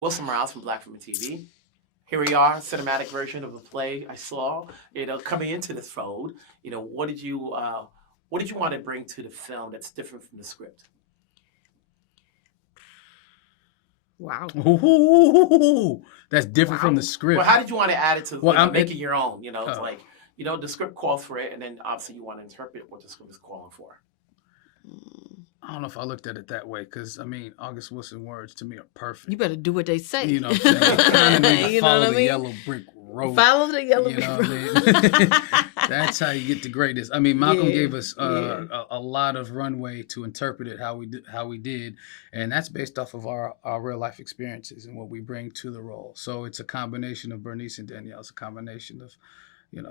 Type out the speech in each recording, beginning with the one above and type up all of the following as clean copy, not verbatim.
Wilson Morales from Black Women TV. Here we are, cinematic version of a play I saw. Coming into this fold, what did you want to bring to the film that's different from the script? Wow. Ooh, that's different from the script. Well, how did you want to add it to make it your own? It's like, the script calls for it, and then obviously you want to interpret what the script is calling for. I don't know if I looked at it that way, because, August Wilson words to me are perfect. You better do what they say. You know what I'm saying? Kind of follow the yellow brick road. Follow the yellow brick road. That's how you get to greatness. Malcolm gave us a lot of runway to interpret it how we did, and that's based off of our real life experiences and what we bring to the role. So it's a combination of Bernice and Danielle. It's a combination of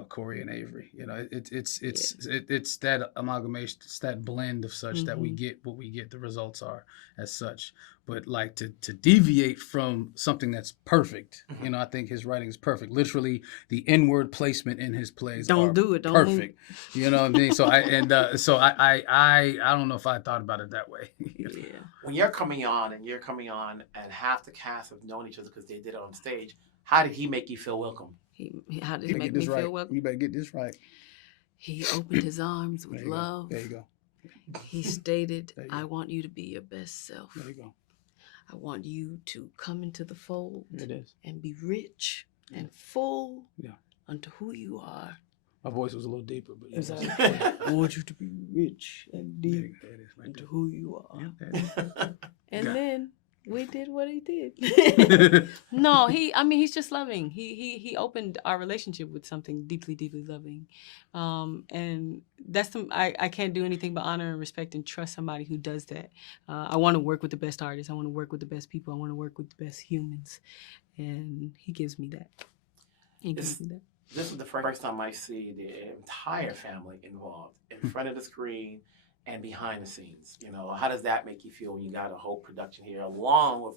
Corey and Avery. It's that amalgamation, it's that blend of such that we get what we get. The results are as such. But like to deviate from something that's perfect, I think his writing is perfect. Literally, the inward placement in his plays don't perfect. Move. You know what I mean? So I don't know if I thought about it that way. When you're coming on and half the cast have known each other because they did it on stage, how did he make you feel welcome? How did he make me feel welcome? You better get this right. He opened his arms with love. There you go. He stated, I want you to be your best self. There you go. I want you to come into the fold and be rich and full unto who you are. My voice was a little deeper, but I want you to be rich and deep into who you are. And then we did what he did. No, he's just loving. He opened our relationship with something deeply, deeply loving. And that's I can't do anything but honor and respect and trust somebody who does that. I want to work with the best artists. I want to work with the best people. I want to work with the best humans. And he gives me that. This is the first time I see the entire family involved in front of the screen and behind the scenes. How does that make you feel when you got a whole production here, along with,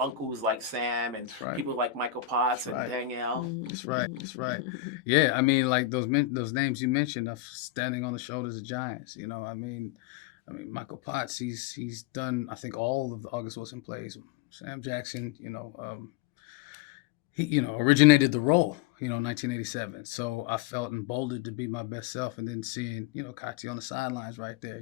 uncles like Sam and people like Michael Potts and Danielle? That's right. Yeah, like those names you mentioned of standing on the shoulders of giants. Michael Potts, he's done, I think, all of the August Wilson plays. Sam Jackson, he originated the role, in 1987. So I felt emboldened to be my best self, and then seeing, Kati on the sidelines right there,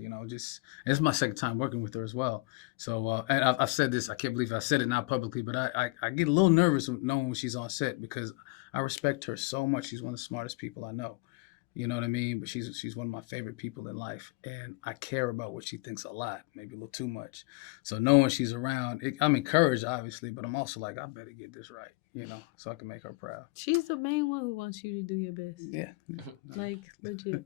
it's my second time working with her as well. So, and I've said this, I can't believe I said it now publicly, but I get a little nervous knowing when she's on set, because I respect her so much. She's one of the smartest people I know. You know what I mean? But she's one of my favorite people in life, and I care about what she thinks a lot, maybe a little too much. So knowing she's around, I'm encouraged, obviously, but I'm also like, I better get this right, so I can make her proud. She's the main one who wants you to do your best. Yeah. Like, legit.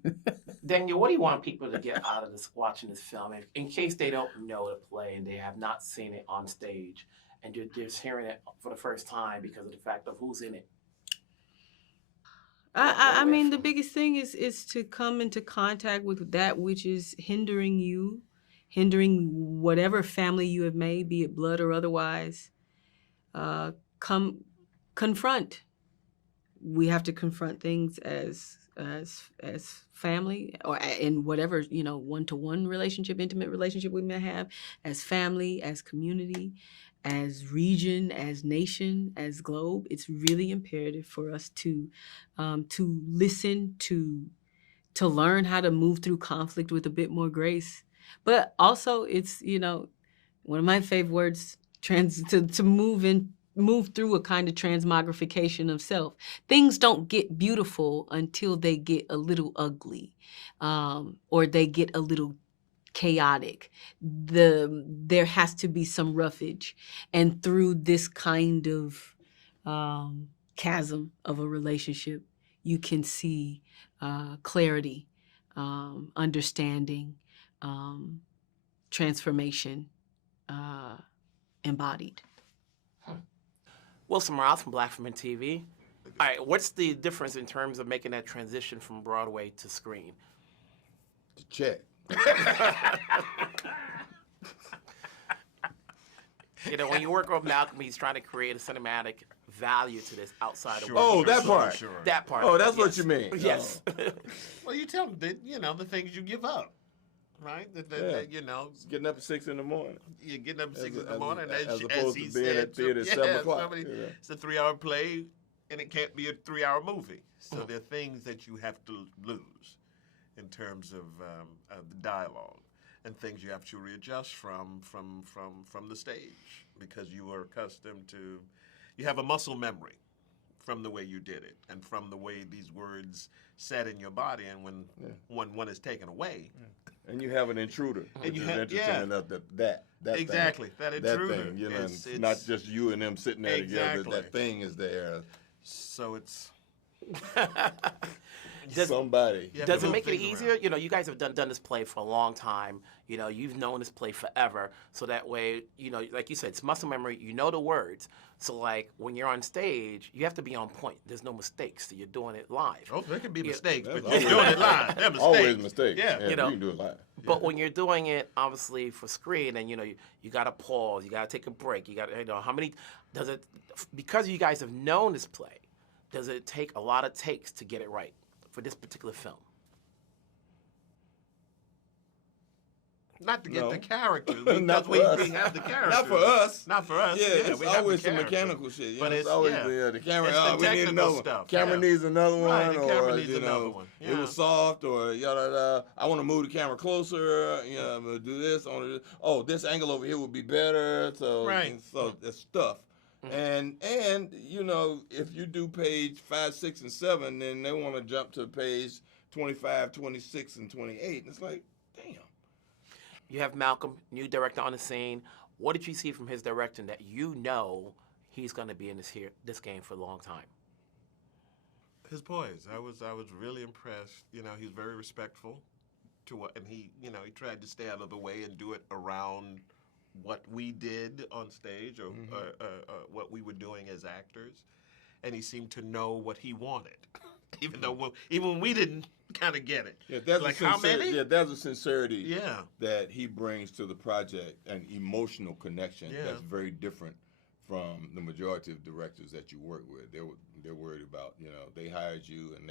Daniel, what do you want people to get out of this, watching this film, in case they don't know the play and they have not seen it on stage, and you're just hearing it for the first time because of the fact of who's in it? The biggest thing is to come into contact with that which is hindering you, hindering whatever family you have made, be it blood or otherwise. Confront. We have to confront things as family, or in whatever, one-to-one relationship, intimate relationship we may have, as family, as community, as region, as nation, as globe. It's really imperative for us to listen, to learn how to move through conflict with a bit more grace. But also, it's one of my favorite words, to move through a kind of transmogrification of self. Things don't get beautiful until they get a little ugly, or they get a little chaotic. There has to be some roughage, and through this kind of chasm of a relationship, you can see clarity, understanding, transformation embodied. Wilson Morales from Black Women TV. All right, what's the difference in terms of making that transition from Broadway to screen? The check. When you work with Alchemy, he's trying to create a cinematic value to this outside of that part. Sure. That part. Oh, that's what you mean. Yes. Well, you tell them the things you give up. right? You know, getting up at 6 in the morning. You're getting up at 6 in the morning, as opposed to being at theater at 7 o'clock. It's a 3-hour play, and it can't be a 3-hour movie. So there are things that you have to lose in terms of the dialogue, and things you have to readjust from the stage, because you are accustomed to, you have a muscle memory from the way you did it and from the way these words set in your body, and when one is taken away. And you have an intruder, which is interesting enough that exactly thing, that intruder. That thing, you know, it's not just you and them sitting there together. That thing is there. So it's somebody. Does it make it easier? You know, you guys have done this play for a long time. You know, you've known this play forever. So that way, you know, like you said, it's muscle memory. You know the words. So, like, when you're on stage, you have to be on point. There's no mistakes. So you're doing it live. Oh, there can be mistakes, but you're doing it live. There are mistakes. Always mistakes. Yeah. You know, you can do it live. But when you're doing it, obviously, for screen, and, you know, you got to pause. You got to take a break. You got to, you know, how many, does it, because you guys have known this play, does it take a lot of takes to get it right for this particular film? Not to get the characters, because we have the characters. Not for us. Not for us. Yeah, we it's always the some mechanical shit. But it's always the camera. It's the we need another stuff. one. Camera needs another one. Right, the camera or, needs another one. Yeah. It was soft, or yada. I want to move the camera closer. You know, I'm gonna do this. This angle over here would be better. So, so that's stuff. And you know, if you do page 5, 6, and 7, then they want to jump to page 25, 26, and 28. And it's like, damn. You have Malcolm, new director on the scene. What did you see from his directing that you know he's going to be in this game for a long time? His poise. I was really impressed. You know, he's very respectful to what, and he tried to stay out of the way and do it around what we did on stage, or what we were doing as actors, and he seemed to know what he wanted, even when we didn't kind of get it. Yeah, that's like how many? Yeah, there's a sincerity. Yeah. That he brings to the project, an emotional connection that's very different from the majority of directors that you work with. They're worried about, you know, they hired you and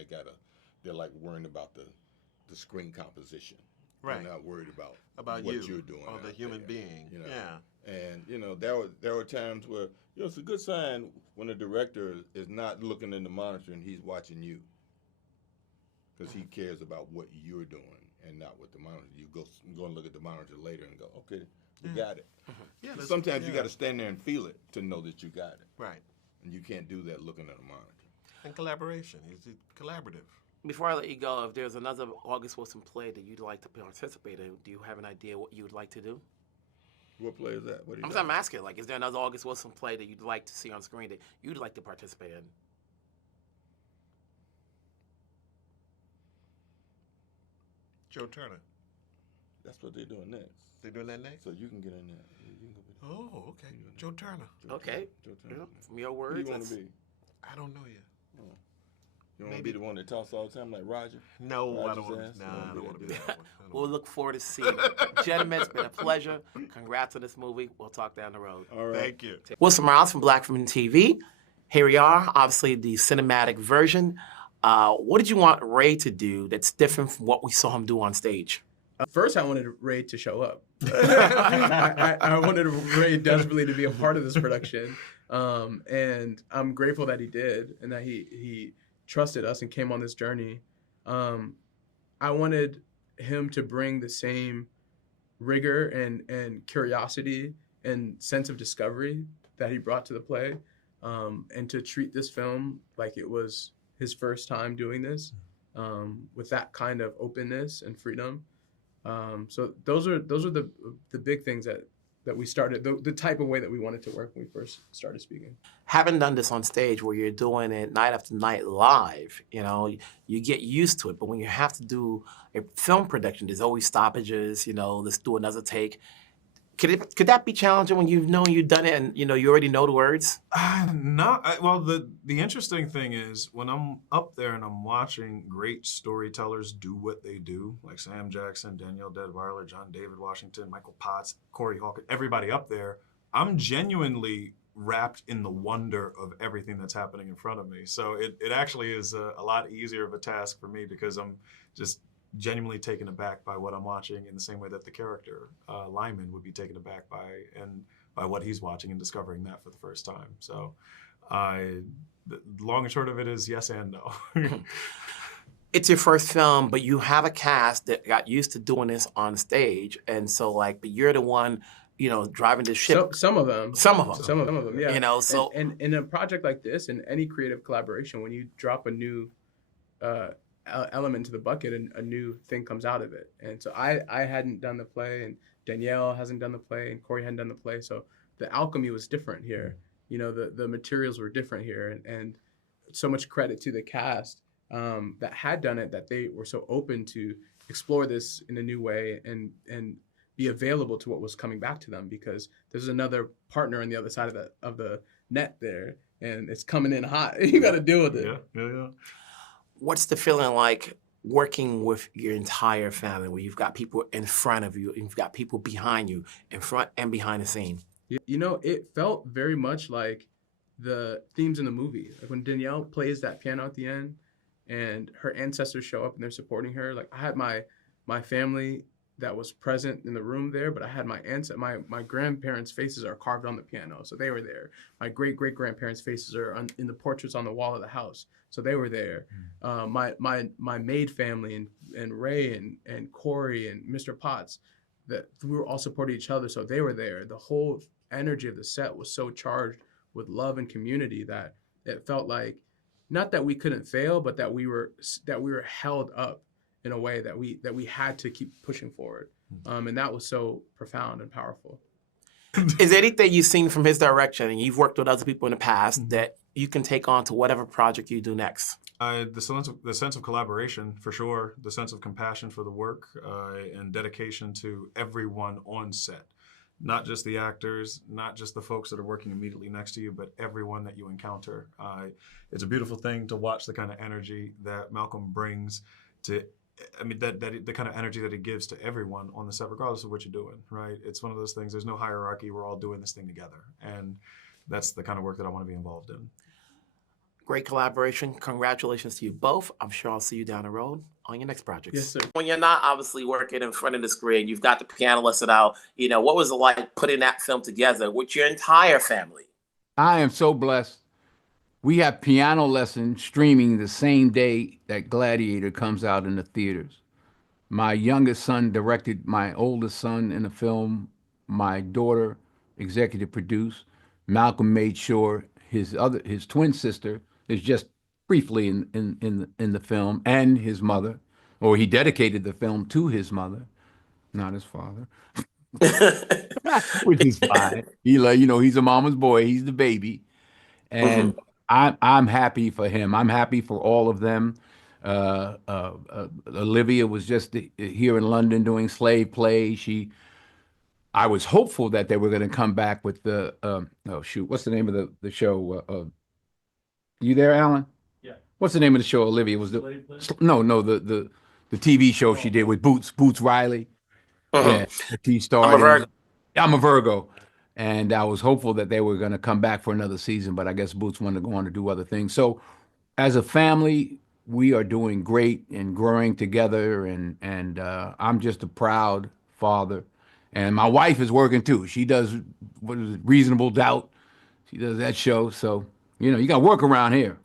they're like worrying about the screen composition. Right. They're not worried about what you, you're doing. or the human being. You know? Yeah. And, you know, there were times where, you know, it's a good sign when a director is not looking in the monitor and he's watching you. Because he cares about what you're doing and not what the monitor. You go and look at the monitor later and go, okay, you got it. Yeah, sometimes you got to stand there and feel it to know that you got it. Right. And you can't do that looking at a monitor. And collaboration. It's collaborative. Before I let you go, if there's another August Wilson play that you'd like to participate in, do you have an idea what you would like to do? What play is that? I'm asking, like, is there another August Wilson play that you'd like to see on screen that you'd like to participate in? Joe Turner. That's what they're doing next. They're doing that next? So you can get in there. You can go Oh, okay. Joe Turner. Okay. Joe Turner. From your words. Who do you want to be? I don't know yet. Oh. You want to be the one that talks all the time like Roger? No, Roger's I don't want ass? to. I don't want to be that one. We'll look forward to seeing it. Gentlemen, it's been a pleasure. Congrats on this movie. We'll talk down the road. All right. Thank you. Wilson Morales from Black Film TV. Here we are, obviously the cinematic version. What did you want Ray to do that's different from what we saw him do on stage? First, I wanted Ray to show up. I wanted Ray desperately to be a part of this production. And I'm grateful that he did and that he trusted us and came on this journey. I wanted him to bring the same rigor and curiosity and sense of discovery that he brought to the play, and to treat this film like it was his first time doing this, with that kind of openness and freedom. So those are the big things that we started, the type of way that we wanted to work when we first started speaking. Having done this on stage where you're doing it night after night live, you know, you get used to it. But when you have to do a film production, there's always stoppages, you know, let's do another take. Could that be challenging when you've done it and, you know, you already know the words? Well, the interesting thing is when I'm up there and I'm watching great storytellers do what they do, like Sam Jackson, Danielle Deadwyler, John David Washington, Michael Potts, Corey Hawkins, everybody up there, I'm genuinely wrapped in the wonder of everything that's happening in front of me. So it actually is a lot easier of a task for me because I'm just genuinely taken aback by what I'm watching in the same way that the character Lyman would be taken aback by what he's watching and discovering that for the first time. So the long and short of it is yes and no. It's your first film, but you have a cast that got used to doing this on stage, and so but you're the one, driving the ship. Some of them, yeah. So and in a project like this, in any creative collaboration, when you drop a new element to the bucket, and a new thing comes out of it. And so I hadn't done the play, and Danielle hasn't done the play, and Corey hadn't done the play. So the alchemy was different here. The materials were different here, and so much credit to the cast that had done it, that they were so open to explore this in a new way and be available to what was coming back to them, because there's another partner on the other side of the net there, and it's coming in hot. You got to deal with it. Yeah. What's the feeling like working with your entire family, where you've got people in front of you, and you've got people behind you, in front and behind the scene? It felt very much like the themes in the movie. Like when Danielle plays that piano at the end, and her ancestors show up and they're supporting her. Like I had my family that was present in the room there, but I had my grandparents' faces are carved on the piano, so they were there. My great-great-grandparents' faces are in the portraits on the wall of the house, so they were there. My maid family and Ray and Corey and Mr. Potts, that we were all supporting each other, so they were there. The whole energy of the set was so charged with love and community that it felt like, not that we couldn't fail, but that we were held up in a way that we had to keep pushing forward, and that was so profound and powerful. Is there anything you've seen from his direction, and you've worked with other people in the past, that you can take on to whatever project you do next? The sense of collaboration, for sure. The sense of compassion for the work, and dedication to everyone on set. Not just the actors, not just the folks that are working immediately next to you, but everyone that you encounter. It's a beautiful thing to watch the kind of energy that Malcolm brings to, that the kind of energy that he gives to everyone on the set, regardless of what you're doing, right? It's one of those things, there's no hierarchy, we're all doing this thing together. And that's the kind of work that I want to be involved in. Great collaboration. Congratulations to you both. I'm sure I'll see you down the road on your next project. Yes, sir. When you're not obviously working in front of the screen, you've got the piano lesson out. What was it like putting that film together with your entire family? I am so blessed. We have piano lesson streaming the same day that Gladiator comes out in the theaters. My youngest son directed my oldest son in the film. My daughter executive produced. Malcolm made sure his twin sister is just briefly in the film, and his mother, or he dedicated the film to his mother, not his father, which is fine. He's a mama's boy. He's the baby, and I'm happy for him. I'm happy for all of them. Olivia was just here in London doing Slave Play. I was hopeful that they were going to come back with the what's the name of the show? You there, Alan? Yeah. What's the name of the show? Olivia was the TV show she did with Boots Riley. Yeah, she starred. I'm a Virgo, and I was hopeful that they were going to come back for another season, but I guess Boots wanted to go on to do other things. So, as a family, we are doing great and growing together, and I'm just a proud father. And my wife is working too. She does Reasonable Doubt. She does that show. So you got to work around here.